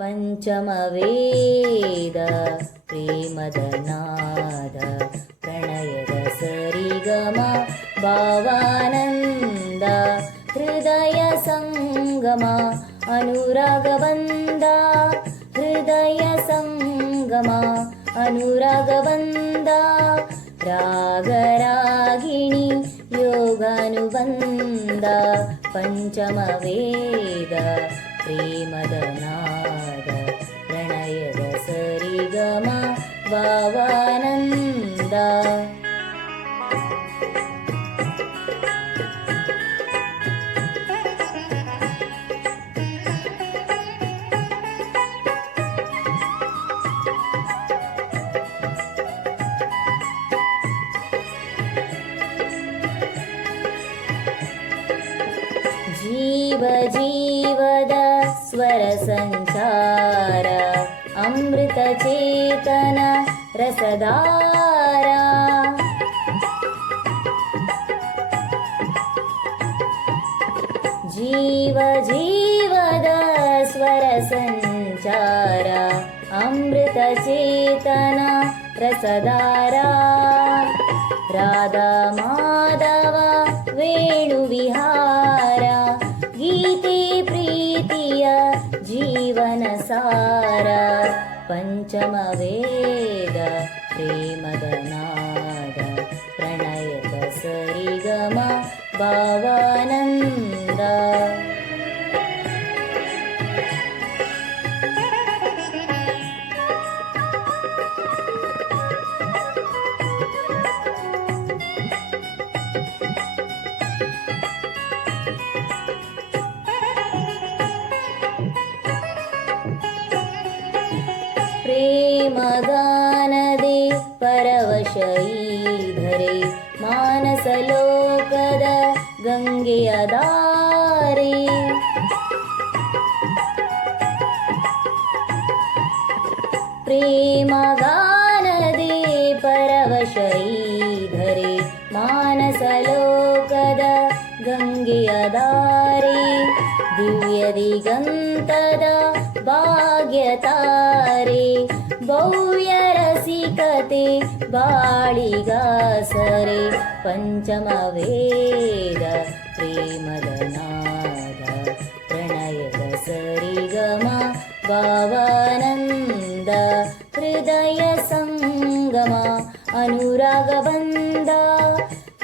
पञ्चमवेद प्रेमदनाद प्रणयद सरिगम भावानन्द हृदयसङ्गमा अनुरागवन्दा हृदयसङ्गमा अनुरागवन्दा रागरागिणि योगानुबन्द पञ्चमवेद प्रेमदनाद प्रणयद सरिगम भावानन्द। जीव जीवद स्वरसञ्चार अमृतचेतन रसदारा। जीव जीवद स्वरसञ्चार अमृतचेतन रसदारा। राधा माधव वेणुविहार जीवनसार पञ्चमवेद प्रेमदनाद प्रणयद सरिगम प्रेमगानदे परवशैधरे मानसलोकद गङ्गेयदारे प्रेमगानदे परवशैधरे मानसलोकद गङ्गेयदारे दिव्यदिगन्तद भाग्यतारे भव्यरसिकते बाळिगासरे पञ्चमवेद प्रेमदनाद प्रणयद सरिगम भावानन्द हृदयसङ्गमा अनुरागबन्द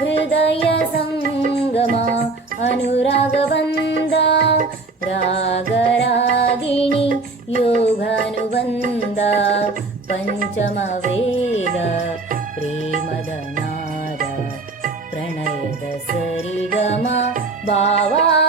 हृदयसङ्गमा अनुरागबन्द रागरागिणि योगानुबन्द पञ्चमवेद प्रेमदनाद प्रणयद सरिगम भावा